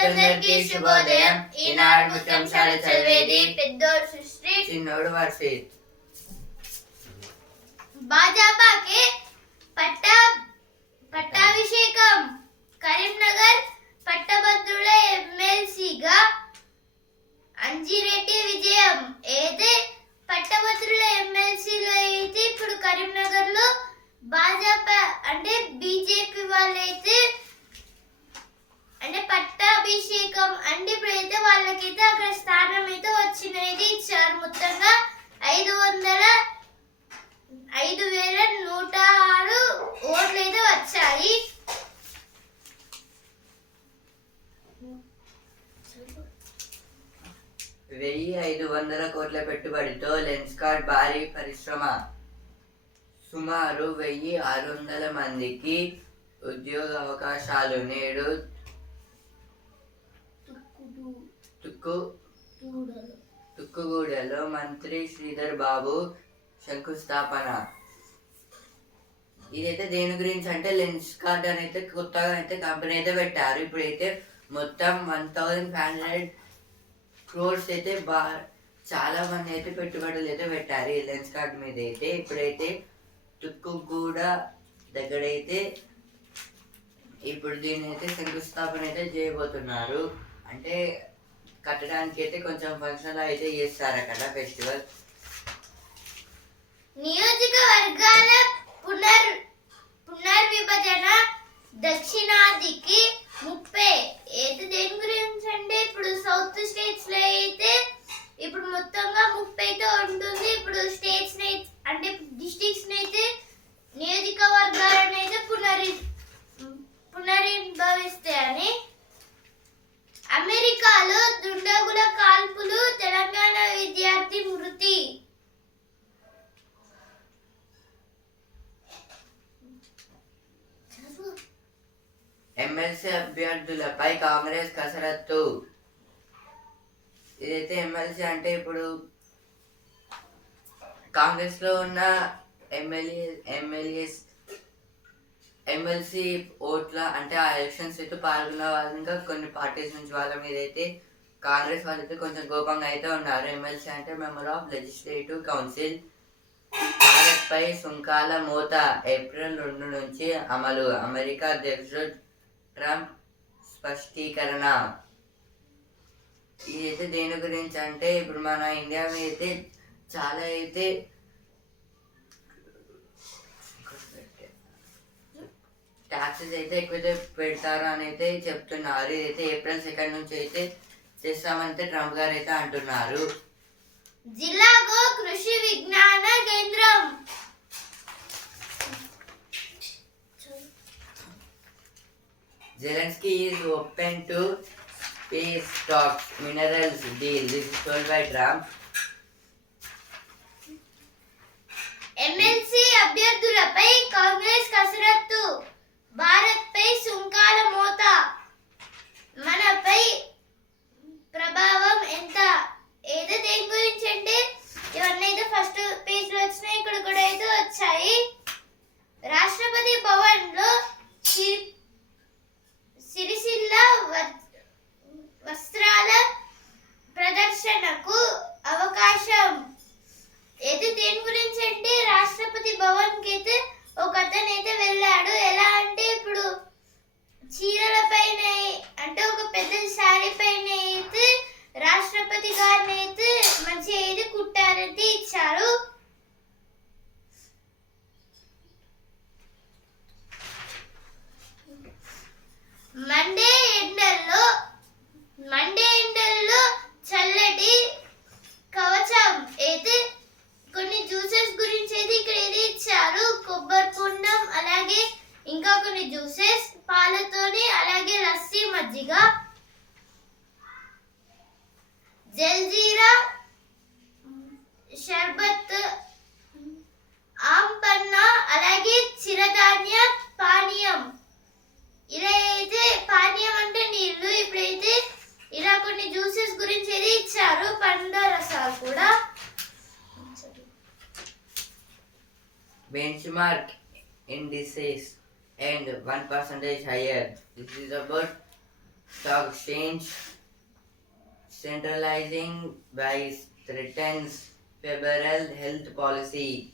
శ్రోతలందరికీ శుభోదయం. ఈనాడు ముఖ్యాంశాలు చదివేది పెద్దోడు సృష్టి, చిన్నోడు వర్షిత్. భాజపాకి పట్టాభిషేకం. కరీంనగర్ పట్టభద్రుల ఎమ్మెల్సీగా అంజిరెడ్డి విజయం. అయితే పట్టభద్రుల ఎమ్మెల్సీలో అయితే ఇప్పుడు కరీంనగర్ లో భాజపా అంటే బీజేపీ వాళ్ళైతే అంటే పట్టాభిషేకం అంటే ఇప్పుడైతే వాళ్ళకైతే అక్కడ స్థానం అయితే వచ్చినది ఇచ్చారు. మొత్తంగా 5,106 ఓట్లు అయితే వచ్చాయి. $1,500 కోట్ల పెట్టుబడితో లెన్స్కార్ట్ భారీ పరిశ్రమ. సుమారు 1,600 మందికి ఉద్యోగ అవకాశాలు. నేడు తుక్కుగూడలో మంత్రి శ్రీధర్ బాబు శంకుస్థాపన. ఇదైతే దేని గురించి అంటే లెన్స్కార్ట్ అని అయితే కొత్తగా అయితే కంపెనీ అయితే పెట్టారు. ఇప్పుడైతే మొత్తం 1,500 crores అయితే చాలా మంది అయితే పెట్టుబడులు అయితే పెట్టారు ఈ లెన్స్కార్ట్ మీద అయితే. ఇప్పుడైతే తుక్కుగూడ దగ్గర అయితే ఇప్పుడు దీన్ని అయితే శంకుస్థాపన అయితే చేయబోతున్నారు. అంటే కట్టడానికి అయితే కొంచెం ఫంక్షన్ అయితే చేస్తారు అక్కడ ఫెస్టివల్. నియోజకవర్గాల పునర్విభజన దక్షిణాదికి 30. అయితే దేని గురించి అంటే ఇప్పుడు సౌత్ స్టేట్స్ లో అయితే ఇప్పుడు మొత్తంగా 30 అయితే ఉంటుంది. ఇప్పుడు స్టేట్స్ అంటే డిస్ట్రిక్ట్స్ అయితే నియోజకవర్గాలను అయితే పునరుద్ధరిస్తాయని. అమెరికాలో దుండగుల కాల్పులు, తెలంగాణ విద్యార్థి మృతి. ఎమ్మెల్సీ అభ్యర్థులపై కాంగ్రెస్ కసరత్తు. ఇదైతే ఎమ్మెల్సీ అంటే ఇప్పుడు కాంగ్రెస్ లో ఉన్న ఎమ్మెల్సీ ఓట్ల అంటే ఆ ఎలక్షన్స్ అయితే పాల్గొన్న వాళ్ళు ఇంకా కొన్ని పార్టీస్ నుంచి వాళ్ళ మీద అయితే కాంగ్రెస్ వాళ్ళు అయితే కొంచెం కోపంగా అయితే ఉన్నారు. ఎమ్మెల్సీ అంటే మెంబర్ ఆఫ్ లెజిస్లేటివ్ కౌన్సిల్. భారత్పై సుంకాల మోత ఏప్రిల్ 2 నుంచి అమలు. అమెరికా అధ్యక్షుడు ట్రంప్ స్పష్టీకరణ. ఇదైతే దేని గురించి అంటే ఇప్పుడు మన ఇండియా మీద అయితే చాలా అయితే ట్యాక్సెస్ అయితే ఎక్కువైతే పెడతారు అని అయితే చెప్తున్నారు. ఇదైతే ఏప్రిల్ 2 నుంచి అయితే చేస్తామంటే ట్రంప్ గారు అయితే అంటున్నారు. జిల్లాలో కృషి విజ్ఞాన కేంద్రం. Zelensky is open to peace talks, minerals deal. This is told by Trump. MLC అభ్యర్థులపై కాంగ్రెస్ కసరత్తు. భారత్పై సుంకాల మోత, మనపై ప్రభావం ఎంత? ఏదో దేని గురించి అంటే ఇవన్నీ అయితే ఫస్ట్ పేజ్ లో వచ్చినాయి, ఇక్కడ కూడా అయితే వచ్చాయి. రాష్ట్రపతి భవన్ లో సిరిసిల్ల వస్త్రాల ప్రదర్శనకు అవకాశం. అయితే దేని గురించి అంటే రాష్ట్రపతి భవన్ కి అయితే ఒక అతను అయితే వెళ్ళాడు. ఎలా అంటే ఇప్పుడు చీరల పైన అంటే ఒక పెద్ద శారీ పైన అయితే రాష్ట్రపతి గారిని అయితే మంచి అయితే కుట్టారైతే ఇచ్చారు. మండే ఎండల్లో చల్లటి కవచం. అయితే కొన్ని జ్యూసెస్ గురించి అయితే ఇక్కడ ఏది ఇచ్చారు. కొబ్బరి పుండం, అలాగే ఇంకా కొన్ని జ్యూసెస్ పాలతోని, అలాగే లస్సీ, మజ్జిగ, జల్జీరా షర్బత్, ఆంపన్నా, అలాగే చిరధాన్య పానీయం. ఇలా అయితే పానీయం అంటే నీళ్లు. ఇప్పుడైతే ఇలా కొన్ని జ్యూసెస్ గురించి అయితే ఇచ్చారు, పండ్ల రసాలు కూడా. Benchmark indices and 1% higher. This is about stock exchange, centralizing by threatens federal health policy.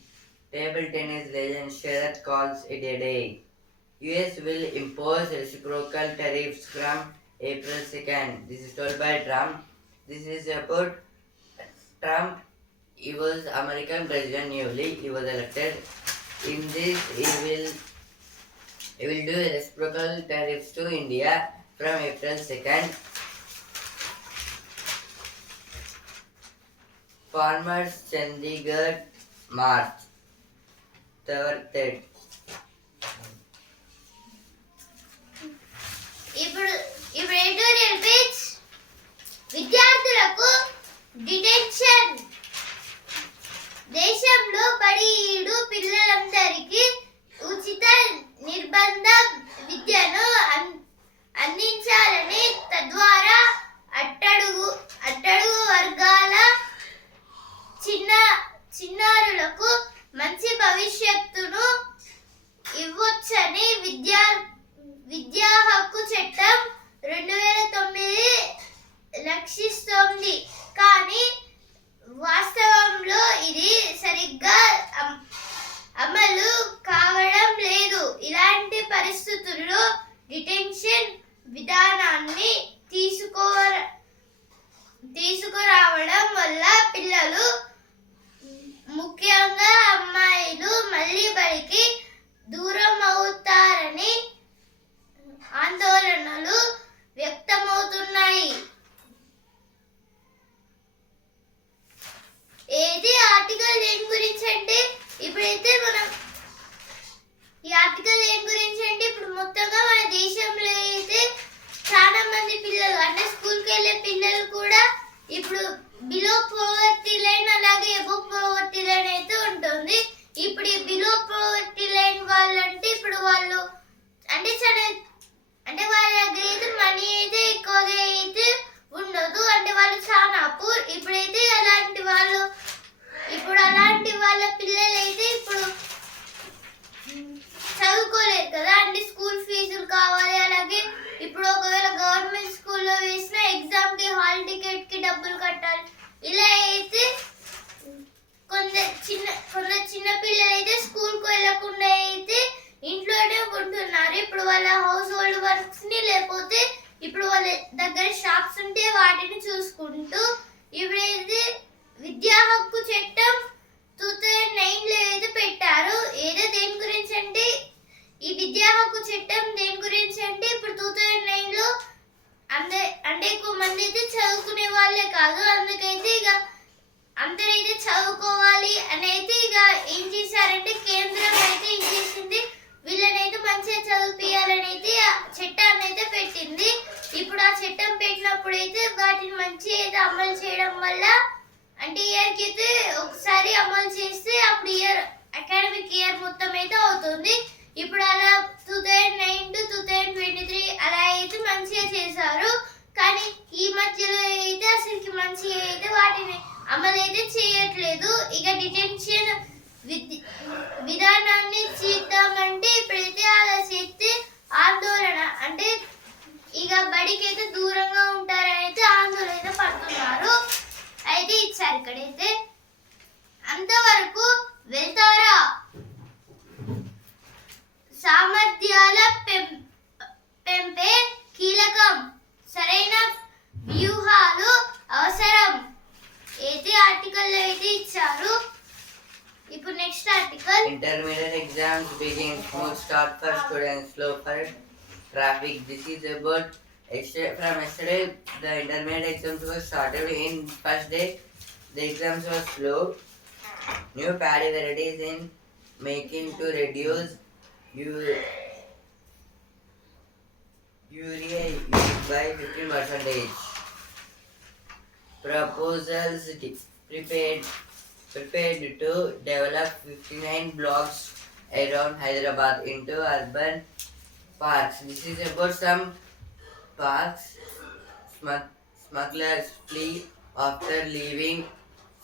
Table tennis legend Sharad calls it a day. US will impose reciprocal tariffs from April 2nd. This is told by Trump. This is about Trump. He was American president newly. He was elected. In this, he will do reciprocal tariffs to India from April 2nd. Farmers Chandigarh March. Third. ఇప్పుడు editorial page విద్యార్థులకు detention. దేశంలో బడిఈడు పిల్లలందరికీ ఉచిత నిర్బంధ విద్యను అందించాలని, తద్వారా అట్టడుగు వర్గాల చిన్నారులకు మంచి భవిష్యత్తును ఇవ్వొచ్చని విద్యా హక్కు చట్టం 2009 లక్షిస్తోంది. కానీ వాస్తవంలో ఇది సరిగ్గా అమలు కావడం లేదు. ఇలాంటి పరిస్థితుల్లో డిటెన్షన్ విధానాన్ని తీసుకురావడం వల్ల పిల్లలు, ముఖ్యంగా అమ్మాయిలు మళ్ళీ బడికి దూరం అవుతారని ఆందోళనలు వ్యక్తమవుతున్నాయి. ఏది ఆర్టికల్ దేని గురించి అంటే ఇప్పుడైతే మనం ఈ ఆర్టికల్ దేని గురించి అంటే ఇప్పుడు మొత్తంగా మన దేశంలో అయితే చాలా మంది పిల్లలు అంటే స్కూల్కి వెళ్ళే పిల్లలు కూడా ఇప్పుడు బిలో పోవర్టీ లైన్ అలాగే ఎబో పోవర్టీ లైన్ అయితే ఉంటుంది. ఇప్పుడు ఈ బిలో పోవర్టీ లైన్ వాళ్ళంటే ఇప్పుడు వాళ్ళు అంటే వాళ్ళ దగ్గర అయితే మనీ అయితే ఎక్కువగా అయితే ఉండదు, అంటే వాళ్ళు చాలా పూర్. ఇప్పుడైతే అలాంటి వాళ్ళ పిల్లలు అయితే ఇప్పుడు చదువుకోలేరు కదా, అంటే స్కూల్ ఫీజులు కావాలి. అలాగే ఇప్పుడు ఒకవేళ గవర్నమెంట్ స్కూల్లో వేసిన ఎగ్జామ్ కి హాల్ టికెట్ కి డబ్బులు కట్టాలి. ఇలా అయితే కొందరు చిన్న పిల్లలు అయితే స్కూల్ కు వెళ్ళకుండా అయితే ఇంట్లోనే ఉంటున్నారు. ఇప్పుడు వాళ్ళ హౌస్ హోల్డ్ వర్క్స్ ని లేకపోతే ఇప్పుడు వాళ్ళ దగ్గర షాప్స్ ఉంటే వాటిని చూసుకుంటూ ఇప్పుడైతే విద్యా హక్కు చట్టం 2009లో అయితే పెట్టారు. ఏదో దేని గురించి అంటే ఈ విద్యా హక్కు చట్టం దేని గురించి అంటే ఇప్పుడు 2009లో అంటే ఎక్కువ మంది అయితే చదువుకునే వాళ్ళే కాదు, అందుకైతే ఇక అందరైతే చదువుకోవాలి అని అయితే ఇక ఏం చేశారంటే కేంద్రం అయితే ఏం చేసింది, వీళ్ళనైతే మంచిగా చదివిపియాలని అయితే చట్టాన్ని అయితే పెట్టింది. ఇప్పుడు ఆ చట్టం పెట్టినప్పుడు అయితే వాటిని మంచిగా అయితే అమలు చేయడం వల్ల అంటే ఇయర్కి అయితే ఒకసారి అమలు చేస్తే అప్పుడు అకాడమిక్ ఇయర్ మొత్తం అయితే అవుతుంది. ఇప్పుడు అలా 2009 to 2023 అలా అయితే మంచిగా చేశారు. కానీ ఈ మధ్యలో అయితే అసలుకి మంచిగా అయితే వాటిని అమలు అయితే చేయట్లేదు. ఇక డిటెన్షన్ విధానాన్ని చేద్దామంటే ఇప్పుడైతే అలా చేస్తే ఆందోళన అంటే ఇక బడికి అయితే దూరంగా ఉంటారని అయితే ఆందోళన పడుతున్నారు. అయితే ఇచ్చారు ఇక్కడైతే అంతవరకు వెళ్తారా? సామర్థ్యాల పెంపే కీలకం, సరైన వ్యూహాలు అవసరం అయితే ఆర్టికల్లో అయితే ఇచ్చారు. ఇప్పుడు next article. Intermediate exams begin. Smooth start for students, slow for traffic. This is about from yesterday. The intermediate exams were started. In first day, the exams were slow. New paddy varieties in making to reduce urea use by 15%. Proposals prepared to develop 59 blocks around Hyderabad into urban parks. This is about some parks. Smugglers flee after leaving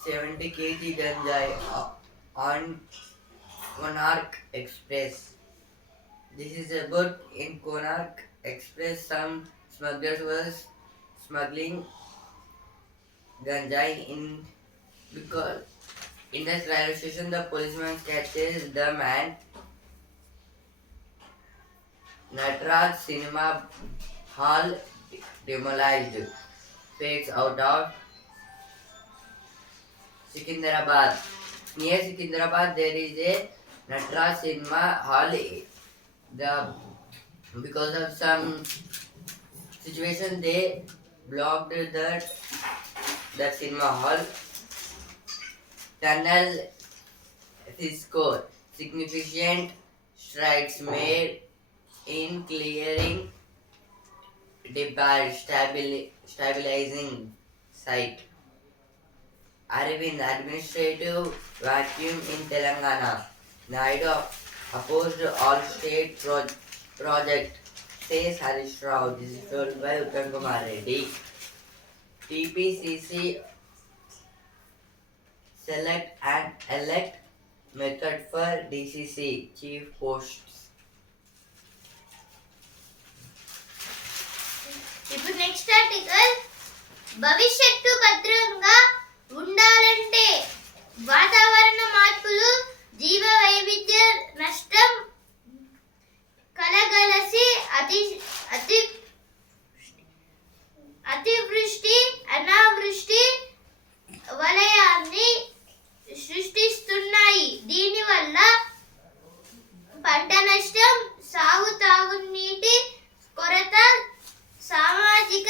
70 kg ganjai on Konark Express. This is about in Konark Express some smugglers were smuggling ganjai in because in the railway station the policeman catches them and Natraj Cinema Hall demolished. Fades out of Secunderabad. Near Secunderabad there is a Natraj Cinema Hall. Because of some situation they blocked the cinema hall. Tunnel Cisco significant strides made in clearing debris, stabilizing site. Arvind administrative vacuum in Telangana. Naidu opposed all state project, says Harish Rao. This is told by Uttam Kumar Reddy. TPCC select and elect method for DCC chief posts. ఇప్పుడు next article భవిష్యత్తు భద్రంగా ఉండాలంటే వాతావరణ మార్పులు జీవ వైవిధ్య నష్టం కలగలసి అతివృష్టి అనావృష్టి వలయాన్ని సృష్టిస్తున్నాయి. దీనివల్ల పంట నష్టం, తాగునీటి కొరత, సామాజిక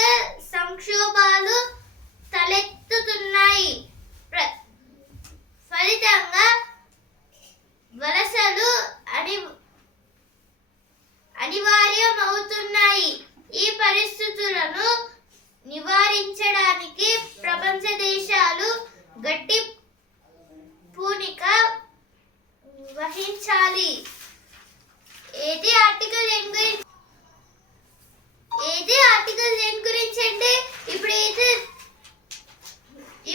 సంక్షోభాలు తలెత్తుతున్నాయి. ఫలితంగా వలసలు అనివార్యమవుతున్నాయి. ఈ పరిస్థితులను నివారించడానికి ప్రపంచ దేశాలు గట్టి పూనిక వహించాలి. ఏది ఆర్టికల్ దేని గురించి అంటే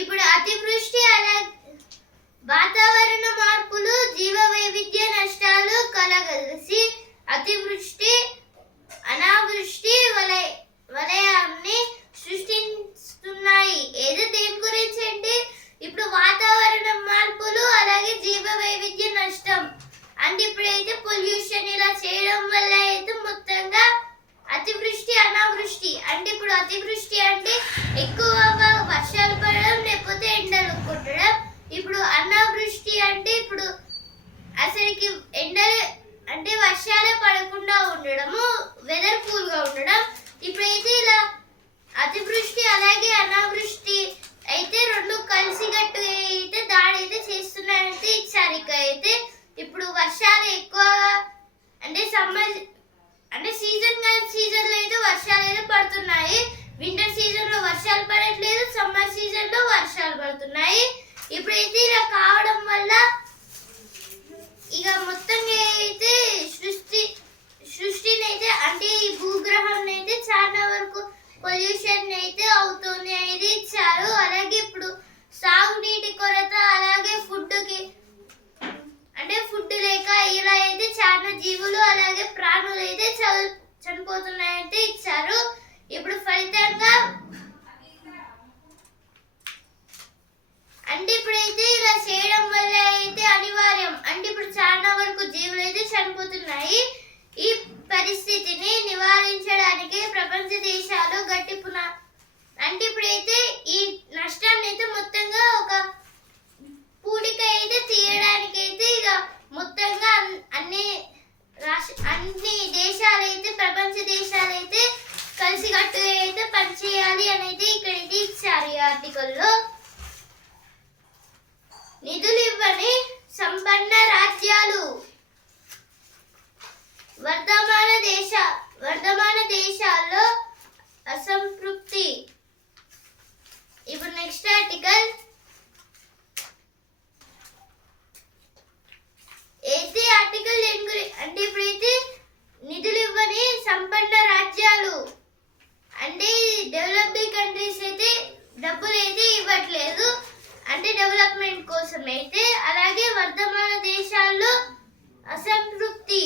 ఇప్పుడు అతివృష్టి వాతావరణ మార్పులు జీవ వైవిధ్య నష్టాలు కలగలిసి అతివృష్టి అనావృష్టి వలయాన్ని సృష్టిస్తున్నాయి. ఏదో దేని గురించి అంటే ఇప్పుడు వాతావరణ మార్పులు అలాగే జీవ వైవిధ్య నష్టం అంటే ఇప్పుడైతే పొల్యూషన్ ఇలా చేయడం వల్ల అయితే మొత్తంగా అతివృష్టి అనావృష్టి అంటే ఇప్పుడు అతివృష్టి అంటే ఎక్కువగా వర్షాలు పడడం లేకపోతే ఎండలు కొట్టడం. ఇప్పుడు అనావృష్టి అంటే ఇప్పుడు అసలుకి ఎండలు అంటే వర్షాలే పడకుండా ఉండడము, వెదర్ కూల్గా ఉండడం. ఇప్పుడైతే ఇలా అతివృష్టి అలాగే అనావృష్టి అయితే రెండు కలిసిగట్టు అయితే దాడి అయితే చేస్తున్నాయంటే ఇచ్చారు. ఇక అయితే ఇప్పుడు వర్షాలు ఎక్కువ అంటే సమ్మర్ అంటే సీజన్లో అయితే వర్షాలు అయితే పడుతున్నాయి. వింటర్ సీజన్లో వర్షాలు పడట్లేదు, సమ్మర్ సీజన్లో వర్షాలు పడుతున్నాయి. ఇప్పుడైతే ఇలా కావడం వల్ల ఇక మొత్తంగా అయితే సృష్టిని అయితే అంటే ఈ భూగ్రహం అయితే చాలా వరకు పొల్యూషన్ అయితే అవుతుంది అనేది ఇచ్చారు. అలాగే ఇప్పుడు సాగునీటి కొరత అలాగే ఫుడ్ లేక ఇలా అయితే చాలా జీవులు అలాగే ప్రాణులు అయితే చనిపోతున్నాయంటే ఇచ్చారు. ఇప్పుడు ఫలితంగా అంటే ఇప్పుడైతే ఇలా చేయడం వల్ల అయితే అనివార్యం అంటే ఇప్పుడు చాలా వరకు జీవులు అయితే చనిపోతున్నాయి. ఈ పరిస్థితిని నివారించడానికి ప్రపంచ దేశాలు గట్టి అంటే ఇప్పుడైతే ఈ నష్టాన్ని అయితే మొత్తంగా ఒక పూడిక అయితే తీయడానికి అయితే ఇక మొత్తంగా అన్ని దేశాలైతే ప్రపంచ దేశాలైతే కలిసికట్టుగా అయితే పనిచేయాలి అనేది ఇక్కడైతే ఇచ్చారు. ఈ ఆర్టికల్లో నిధులు ఇవ్వని సంపన్న రాజ్యాలు వర్ధమాన దేశాల్లో అసంతృప్తి. ఇప్పుడు నెక్స్ట్ ఆర్టికల్ అయితే ఆర్టికల్ అంటే ఇప్పుడైతే నిధులు ఇవ్వని సంపన్న రాజ్యాలు అంటే డెవలపింగ్ కంట్రీస్ అయితే డబ్బులు అయితే ఇవ్వట్లేదు అంటే డెవలప్మెంట్ కోసం అయితే. అలాగే వర్ధమాన దేశాల్లో అసంతృప్తి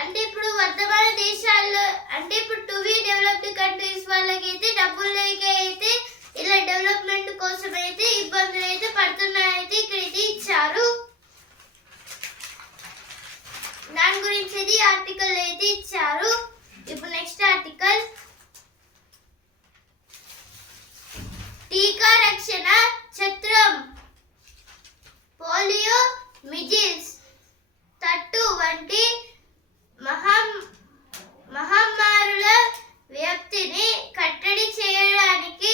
అంటే ఇప్పుడు వర్ధమాన దేశాల్లో అంటే ఇప్పుడు టు బి డెవలప్డ్ కంట్రీస్ వాళ్ళకైతే డబ్బులు లేక అయితే ఇలా డెవలప్మెంట్ కోసం అయితే ఇబ్బందులు అయితే పడుతున్నారైతే ఇక్కడైతే ఇచ్చారు. దాని గురించి ఇది ఆర్టికల్ అయితే ఇచ్చారు. ఇప్పుడు నెక్స్ట్ ఆర్టికల్ టీకా రక్షణ చట్రం పోలియో మిజిల్స్ తట్టు వంటి మహమ్మారుల వ్యాప్తిని కట్టడి చేయడానికి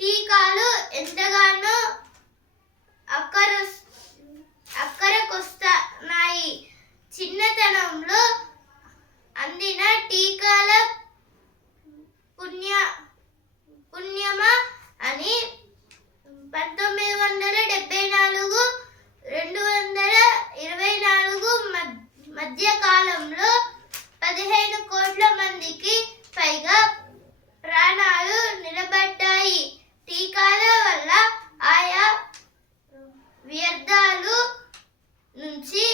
టీకాలు ఎంతగానో అక్కరకొస్తున్నాయి. చిన్నతనంలో అందిన టీకాల పుణ్యమా అని 1974 2024 మధ్య కాలంలో 15 కోట్ల మందికి పైగా ప్రాణాలు నిలబడ్డాయి. టీకాల వల్ల ఆయా వ్యర్థాలు నుంచి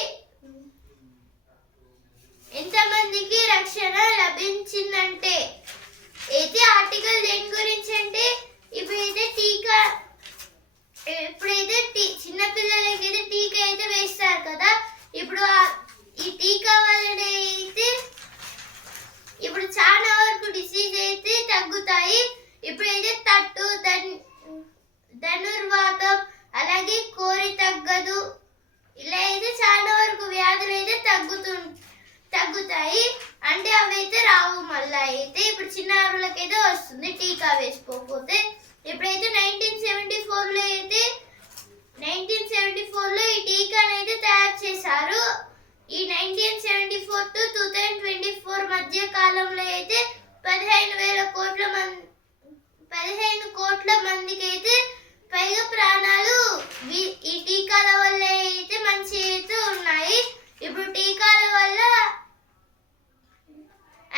ఎంతమందికి రక్షణ లభించిందంటే అయితే ఆర్టికల్ దేని గురించి అంటే ఇప్పుడైతే చిన్నపిల్లలకైతే టీకా అయితే వేస్తారు కదా. ఇప్పుడు ఈ టీకా వల్ల అయితే ఇప్పుడు చాలా వరకు డిసీజ్ అయితే తగ్గుతాయి. ఇప్పుడైతే తట్టు ధనుర్వాతం అలాగే కోరి తగ్గదు ఇలా అయితే చాలా వరకు వ్యాధులు అయితే తగ్గుతాయి. అంటే అవి అయితే రావు మళ్ళీ అయితే ఇప్పుడు చిన్నారులకైతే వస్తుంది టీకా వేసుకోకపోతే. ఇప్పుడైతే 1974లో ఈ టీకాని అయితే తయారు చేశారు. ఈ 1974 to 2024 మధ్య కాలంలో అయితే 15 కోట్ల మందికి అయితే పైగా ప్రాణాలు ఈ టీకాల వల్ల అయితే మంచి అయితే ఉన్నాయి. ఇప్పుడు టీకాల వల్ల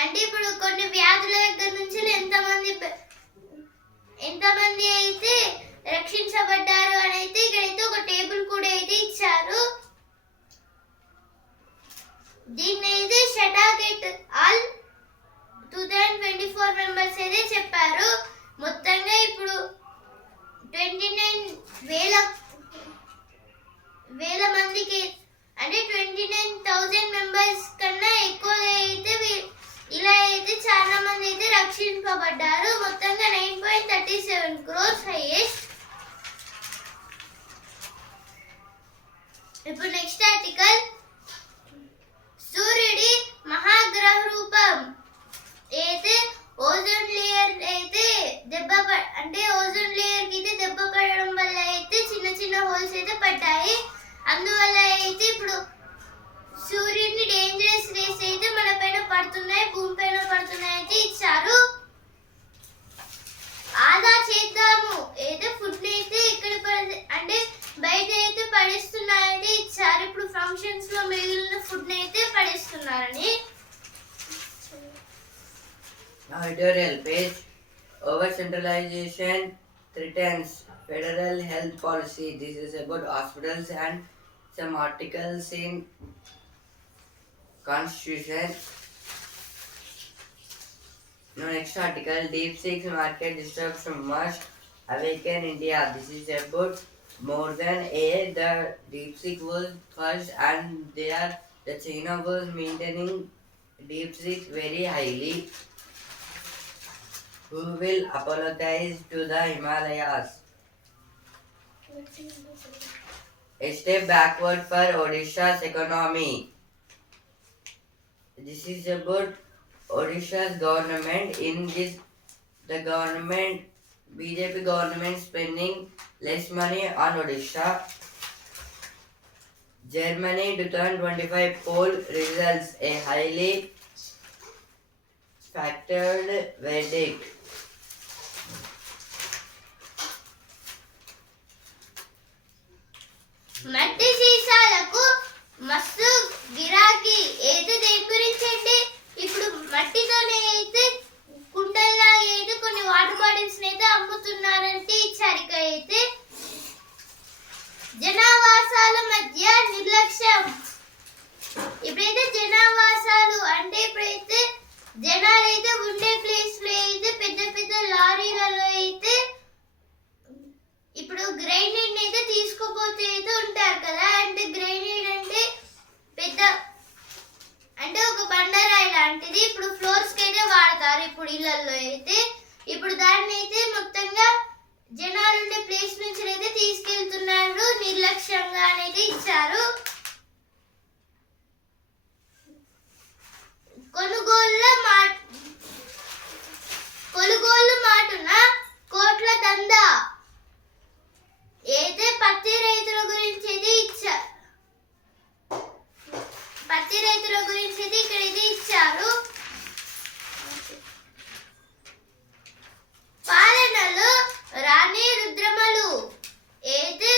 అంటే ఇప్పుడు కొన్ని వ్యాధుల దగ్గర నుంచి ఎంతమంది అయితే రక్షించబడ్డారు అని అయితే ఇక్కడైతే ఒక టేబుల్ కూడా అయితే ఇచ్చారు. దీన్ని అయితే షటాగెట్ ఆల్ 2024 మెంబర్స్ అయితే చెప్పారు. మొత్తంగా ఇప్పుడు 29,000 మందికి అంటే 29,000 మెంబర్స్ కన్నా ఎక్కువగా అయితే ఇలా అయితే చాలా మంది అయితే రక్షింపబడ్డారు. మొత్తంగా 9.37 crores హైయెస్ట్. ఇప్పుడు నెక్స్ట్ ఆర్టికల్ సూర్యుడి మహాగ్రహ రూపం అయితే ఓజోన్ లేయర్ అయితే ఓజోన్ లేయర్ కి అయితే దెబ్బ పడడం వల్ల అయితే చిన్న చిన్న హోల్స్ అయితే పడ్డాయి. అందువల్ల అయితే ఇప్పుడు సూర్యుడిని డేంజరస్ రేస్ అయితే మన పైన పడుతున్నాయి, భూమి పైన పడుతున్నాయి అయితే ఇచ్చారు. ఆదా చేద్దాము అయితే ఫుడ్ అయితే ఇక్కడ అంటే బయట అయితే పడిస్తున్నారైతే ఇచ్చారు. ఇప్పుడు ఫంక్షన్స్ లో మిగిలిన ఫుడ్ అయితే పడిస్తున్నారని. Editorial page. Over centralization threatens federal health policy. This is about hospitals and some articles in Constitution. Now next article, DeepSeek market disturbs must awaken India. This is about more than the DeepSeek was first and the China was maintaining DeepSeek very highly. Who will apologize to the Himalayas? A step backward for Odisha's economy. This is about Odisha's government. In this, the BJP government spending less money on Odisha. Germany 2025 poll results a highly factored verdict. మట్టి సీసాలకు మస్తు గిరాకీ అయితే దేని గురించి అంటే ఇప్పుడు మట్టితోనే అయితే కుండల్లా అయితే కొన్ని వాటర్ బాటిల్స్ అయితే అమ్ముతున్నారంటే ఇచ్చారు. ఇక్కడ అయితే జనావాసాల మధ్య నిర్లక్ష్యం ఇప్పుడైతే జనావాసాలు అంటే ఇప్పుడైతే జనాలు అయితే ఉండే ప్లేస్ లో అయితే పెద్ద పెద్ద లారీలలో అయితే ఇప్పుడు గ్రైనేడ్ అయితే తీసుకుపోతే అయితే ఉంటారు కదా. అంటే గ్రైనేడ్ అంటే పెద్ద అంటే ఒక బండరాయి లాంటిది. ఇప్పుడు ఫ్లోర్స్ కి అయితే వాడతారు ఇప్పుడు ఇళ్లలో అయితే. ఇప్పుడు దాన్ని అయితే మొత్తంగా జనాలు ఉండే ప్లేస్ నుంచి అయితే తీసుకెళ్తున్నారు, నిర్లక్ష్యంగా అనేది ఇచ్చారు. కొనుగోలు మాటున కోట్ల దందా అయితే పత్తి రైతుల గురించి అయితే ఇచ్చారు. పత్తి రైతుల గురించి అయితే ఇక్కడ అయితే ఇచ్చారు. పాలనలో రాణి రుద్రమలు అయితే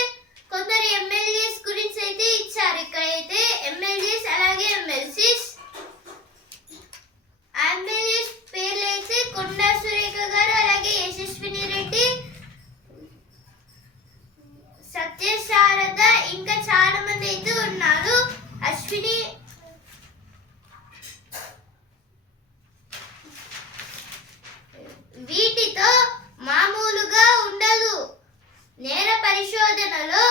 కొందరు ఎమ్మెల్యేస్ గురించి అయితే ఇచ్చారు. ఇక్కడైతే ఎమ్మెల్యేస్ అలాగే ఎమ్మెల్సీస్. ఎమ్మెల్యేస్ పేర్లు అయితే కొండా సురేఖ గారు, అలాగే యశస్విని రెడ్డి, సత్యశారద, ఇంకా చాలా మంది అయితే ఉన్నారు. అశ్విని వీటితో మామూలుగా ఉండదు. నేర పరిశోధనలో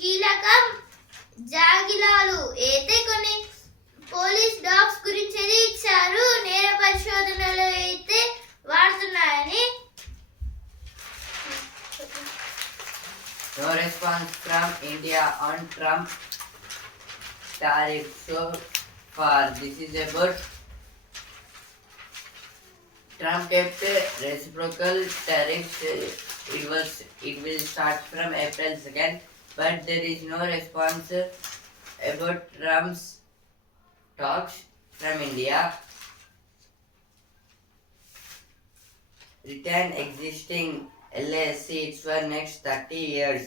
కీలకం జాగిలాలు అయితే కొన్ని పోలీస్ డాగ్స్ గురించి అయితే ఇచ్చారు. నేర పరిశోధనలో అయితే వాడుతున్నారని. No response from India on Trump tariff so far. This is about Trump kept reciprocal tariffs. It will start from April 2nd, but there is no response about Trump's talks from India. Return existing LS seats for next 30 years.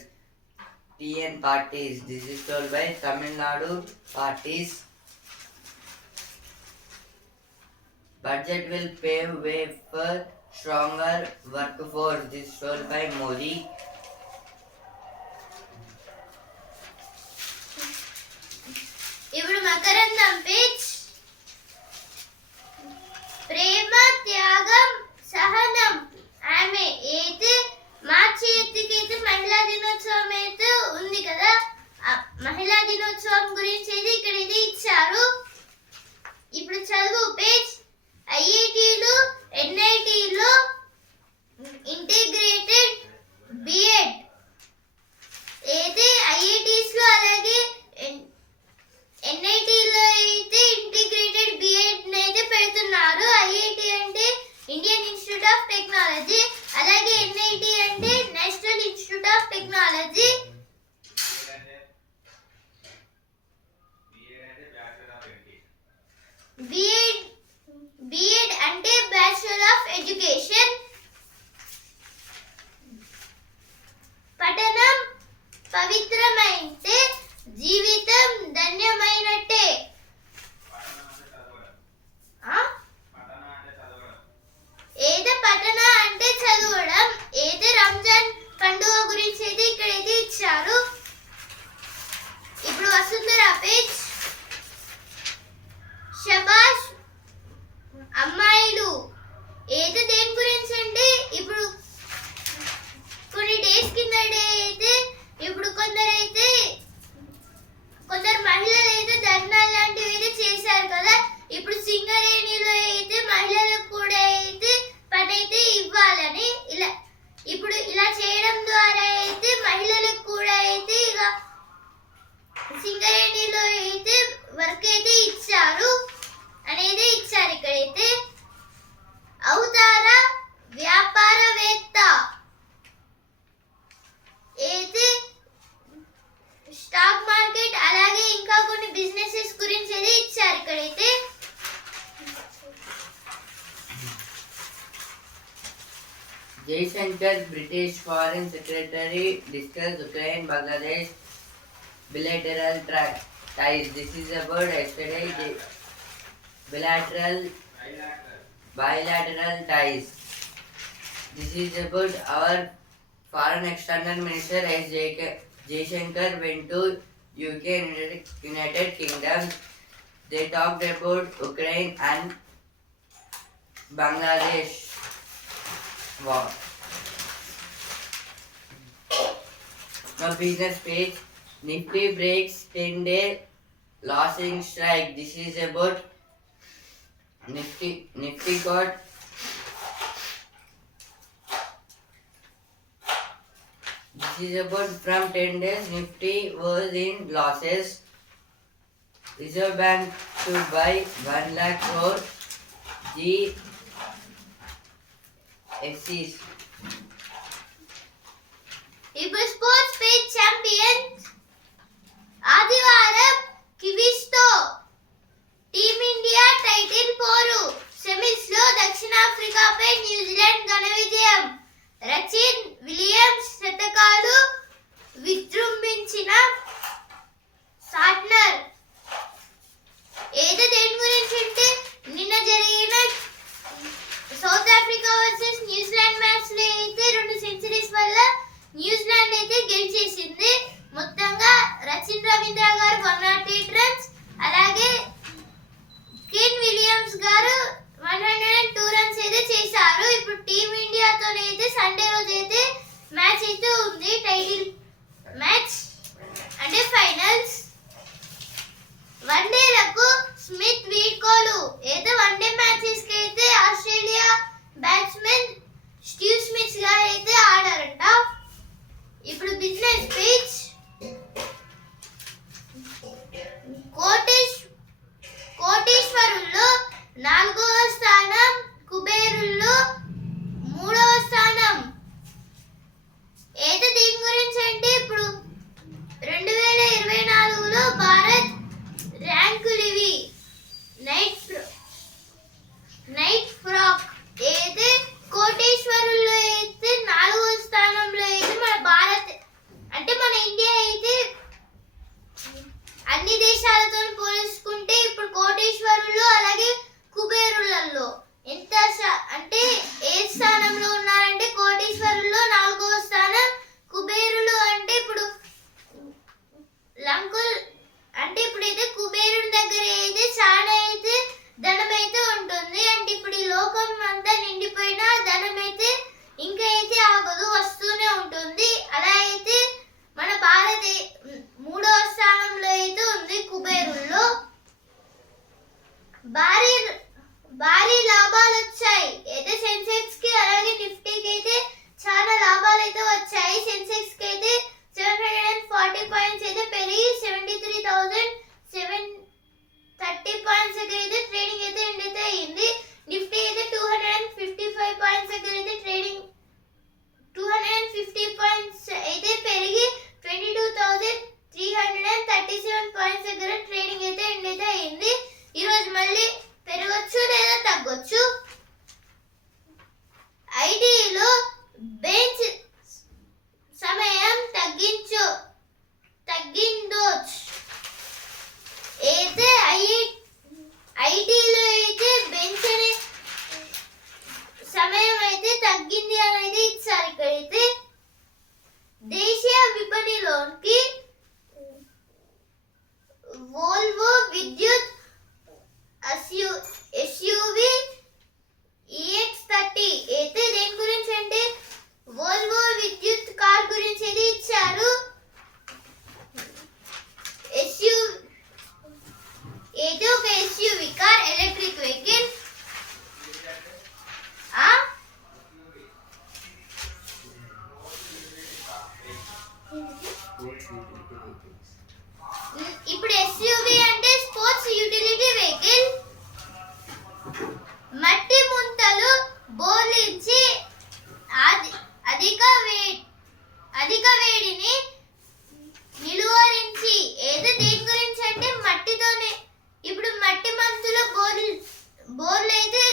TN parties. This is told by Tamil Nadu parties. Budget will pave way for stronger workforce. This is told by Modi. ఇప్పుడు మకరందం page. ప్రేమ, త్యాగం, సహనం. ఆమె అయితే మార్చి అయితే మహిళా దినోత్సవం అయితే ఉంది కదా. మహిళా దినోత్సవం గురించి అయితే ఇక్కడ ఇది ఇచ్చారు. ఇప్పుడు చదువు పేజ్. ఐఐటీలు, ఎన్ఐటీలు ఇంటిగ్రేటెడ్ బిఎడ్ అయితే ఐఐటీస్ లో అలాగే ఎన్ఐటీలో అయితే ఇంటిగ్రేటెడ్ బిఎడ్ అయితే పెడుతున్నారు. ఐఐటి అంటే ఇండియన్ ఇన్స్టిట్యూట్ ఆఫ్ టెక్నాలజీ, అలాగే ఎన్ఐటి అంటే national institute of technology. BEd అంటే బ్యాచులర్ ఆఫ్ ఎడ్యుకేషన్. పఠనం పవిత్రమైతే జీవితం ధన్యమైనట్టే. ఏదో పఠన అంటే చదవడం. ఏదో రంజాన్ పండుగ గురించి అయితే ఇక్కడైతే ఇచ్చారు. ఇప్పుడు వసుంధర పేజ్. షబాష్ అమ్మాయిలు ఏదో దేని గురించి అంటే ఇప్పుడు కొన్ని డేస్ కింద అయితే ఇప్పుడు కొందరు మహిళలు అయితే ధర్నాలు లాంటివి అయితే చేశారు కదా. ఇప్పుడు సింగరేణిలో అయితే మహిళలకు కూడా అయితే పని అయితే ఇవ్వాలని ఇప్పుడు ఇలా చేయడం ద్వారా అయితే మహిళలకు కూడా అయితే ఇక సింగరేణిలో అయితే వర్క్ అయితే ఇచ్చారు అనేది ఇచ్చారు. ఇక్కడైతే అవుతారా వ్యాపారవేత్త అయితే స్టాక్ మార్కెట్ అలాగే ఇంకా కొన్ని బిజినెసెస్ గురించి అయితే ఇచ్చారు. ఇక్కడైతే Jaishankar, British Foreign Secretary, discussed Ukraine, Bangladesh bilateral ties. This is about yesterday bilateral ties. This is about our Foreign External Minister S. Jaishankar went to UK, United Kingdom. they talked about Ukraine and Bangladesh war. Now business page, Nifty breaks 10-day losing strike. This is about Nifty got this is about from 10 days Nifty was in losses. Reserve Bank to buy 1 lakh crore GSEs. ఇప్పుడు sports page champions ఆదివారం కివీస్తో Team India title పోరు. Semis లో దక్షిణాఫ్రికాపై New Zealand ఘన విజయం. Rachin Williams శతకాలు విజృంభించిన సాట్నర్. ఏదో దేని గురించి అంటే నిన్న జరిగిన South Africa versus New Zealand match లో అయితే 2 సెంచరీస్ వల్ల న్యూజిలాండ్ అయితే గెలిచేసింది. మొత్తంగా రచిన్ రవీంద్ర గారు 108 రన్స్, అలాగే కేన్ విలియమ్స్ గారు 102 రన్స్ అయితే చేశారు. ఇప్పుడు టీమిండియాతో అయితే సండే రోజు అయితే మ్యాచ్ అయితే ఉంది, టైటిల్ మ్యాచ్ అంటే ఫైనల్స్. వన్డేలకు స్మిత్ వీడ్కోలు. ఏదో వన్డే మ్యాచెస్ కి అయితే ఆస్ట్రేలియా బ్యాట్స్మెన్ స్టీవ్ స్మిత్ గారు అయితే ఆడారంట. ఇప్పుడు బిజినెస్ పేజ్ కోటీశ్వరుల్లో 4వ స్థానం, కుబేరుల్లో 3వ స్థానం. ఏదో దీని గురించి అంటే ఇప్పుడు 2024లో భారత్ ర్యాంకులు ఇవి. నైట్ ఫ్రాక్ అయితే కోటీశ్వరుల్లో అయితే 4వ స్థానంలో అయితే మన భారత్ అంటే మన ఇండియా అయితే అన్ని దేశాలతో పోల్చుకుంటే ఇప్పుడు కోటీశ్వరుల్లో అలాగే కుబేరులలో ఎంత అంటే ఏ స్థానంలో ఉన్నారంటే కోటీశ్వరుల్లో 4వ స్థానం, కుబేరులు అంటే ఇప్పుడు లంకుల్ అంటే ఇప్పుడైతే కుబేరుడి దగ్గర అయితే చాలా అయితే ధనం అయితే ఉంటుంది. అంటే ఇప్పుడు ఈ లోకం అంతా నిండిపోయినా ధనం అయితే ఇంకా అయితే ఆగదు, వస్తూనే ఉంటుంది. అలా అయితే మన భారత్ 3వ స్థానంలో అయితే ఉంది కుబేరుల్లో. భారీ లాభాలు వచ్చాయి అయితే సెన్సెక్స్ కి అలాగే నిఫ్టీకి అయితే చాలా లాభాలు అయితే వచ్చాయి. సెన్సెక్స్ కి అయితే 740 పాయింట్స్ అయితే పెరిగి 73,730 పాయింట్స్ దగ్గర అయితే ట్రేడింగ్ అయితే ఎండ్ అయితే అయింది. నిఫ్టీ అయితే 255 పాయింట్స్ దగ్గర అయితే ట్రేడింగ్ 250 పాయింట్స్ అయితే పెరిగి 22,337 పాయింట్స్ దగ్గర ట్రేడింగ్ అయితే ఎండ్ అయితే అయింది. ఈ రోజు మళ్ళీ పెరగొచ్చు లేదా తగ్గొచ్చు. ఐటీలో బెంచ్ సమయం తగ్గిందోచ్. అయితే ఐటీలో అయితే బెంచ్ అనే సమయం అయితే తగ్గింది అని అయితే ఇచ్చారు. ఇక్కడైతే దేశీయ విపణిలోకి వోల్వో విద్యుత్ ఎస్యూవి EX30 అయితే దేని గురించి అంటే వోల్వో విద్యుత్ కార్ గురించి అయితే ఇచ్చారు. అయితే ఒక ఎస్యూవి కార్, ఎలక్ట్రిక్ వెహికల్. ఇప్పుడు ఎస్యూవి అంటే స్పోర్ట్స్ యూటిలిటీ వెహికల్. మట్టి ముంతలు బోర్లించి అధిక వేడిని నిలువరించి. ఏదో దేని గురించి అంటే మట్టితోనే ఇప్పుడు మట్టి మంతులో బోర్లు అయితే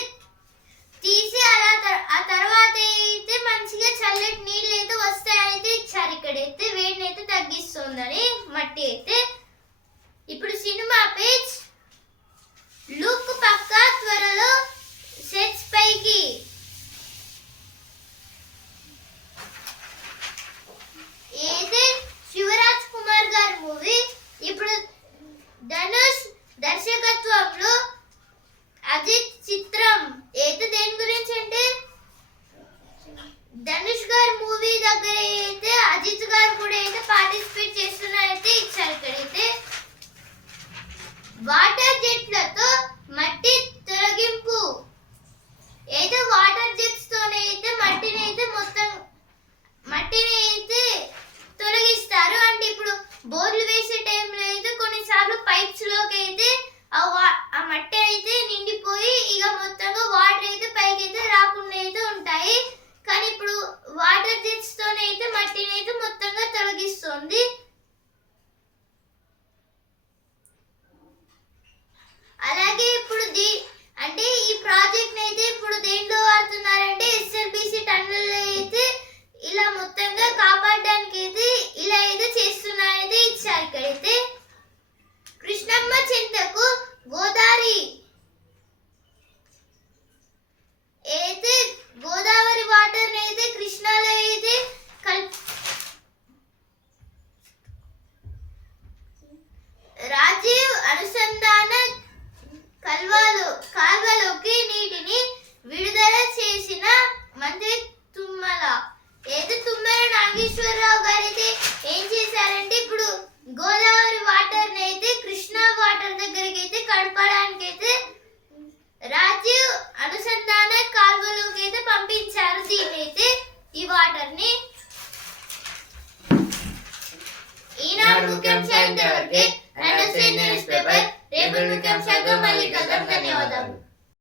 తీసి అలా ఆ తర్వాత అయితే మంచిగా చల్లటి నీళ్ళు అయితే వస్తాయని ఇచ్చారు. ఇక్కడైతే వేడిని అయితే తగ్గిస్తుందని మట్టి అయితే. ఇప్పుడు సినిమా పేజ్ లుక్ పక్క త్వరలో సెట్స్ పైకి. ఏదే శివరాజ్ కుమార్ గారి మూవీ ఇప్పుడు ధనుష్ దర్శకత్వం ధనుష్ గారు మూవీ దగ్గర అయితే అజిత్ గారు కూడా అయితే పార్టిసిపేట్ చేస్తున్నారైతే ఇచ్చారు. ఇక్కడైతే వాటర్ జెట్లతో మట్టి తొలగింపు అయితే వాటర్ జెట్స్ తోనే అయితే మట్టిని అయితే తొలగిస్తారు. అంటే ఇప్పుడు బోర్లు వేసే టైంలో అయితే కొన్నిసార్లు పైప్స్ లోకి అయితే ఆ మట్టి అయితే నిండిపోయి ఇక మొత్తంగా వాటర్ అయితే పైకి అయితే రాకుండా అయితే ఉంటాయి. కానీ ఇప్పుడు వాటర్ జెట్స్ తోనే అయితే మట్టిని అయితే మొత్తంగా తొలగిస్తుంది. అలాగే ఇప్పుడు అంటే ఈ ప్రాజెక్ట్ అయితే ఇప్పుడు దేంట్లో వాడుతున్నారంటే ఎస్ఎల్బిసి టన్నెల్ అయితే ఇలా మొత్తంగా కాపాడడానికి అయితే ఇలా అయితే చేస్తున్నారైతే ఇచ్చారు. ఇక్కడైతే కృష్ణమ్మ చింతకు గోదావరి వాటర్ అయితే కృష్ణాలో అయితే రాజీవ్ అనుసంధాన కాల్వలోకి నీటిని విడుదల చేసిన మంత్రి తుమ్మల నాగేశ్వరరావు గారు అయితే ఏం చేశారంటే ఇప్పుడు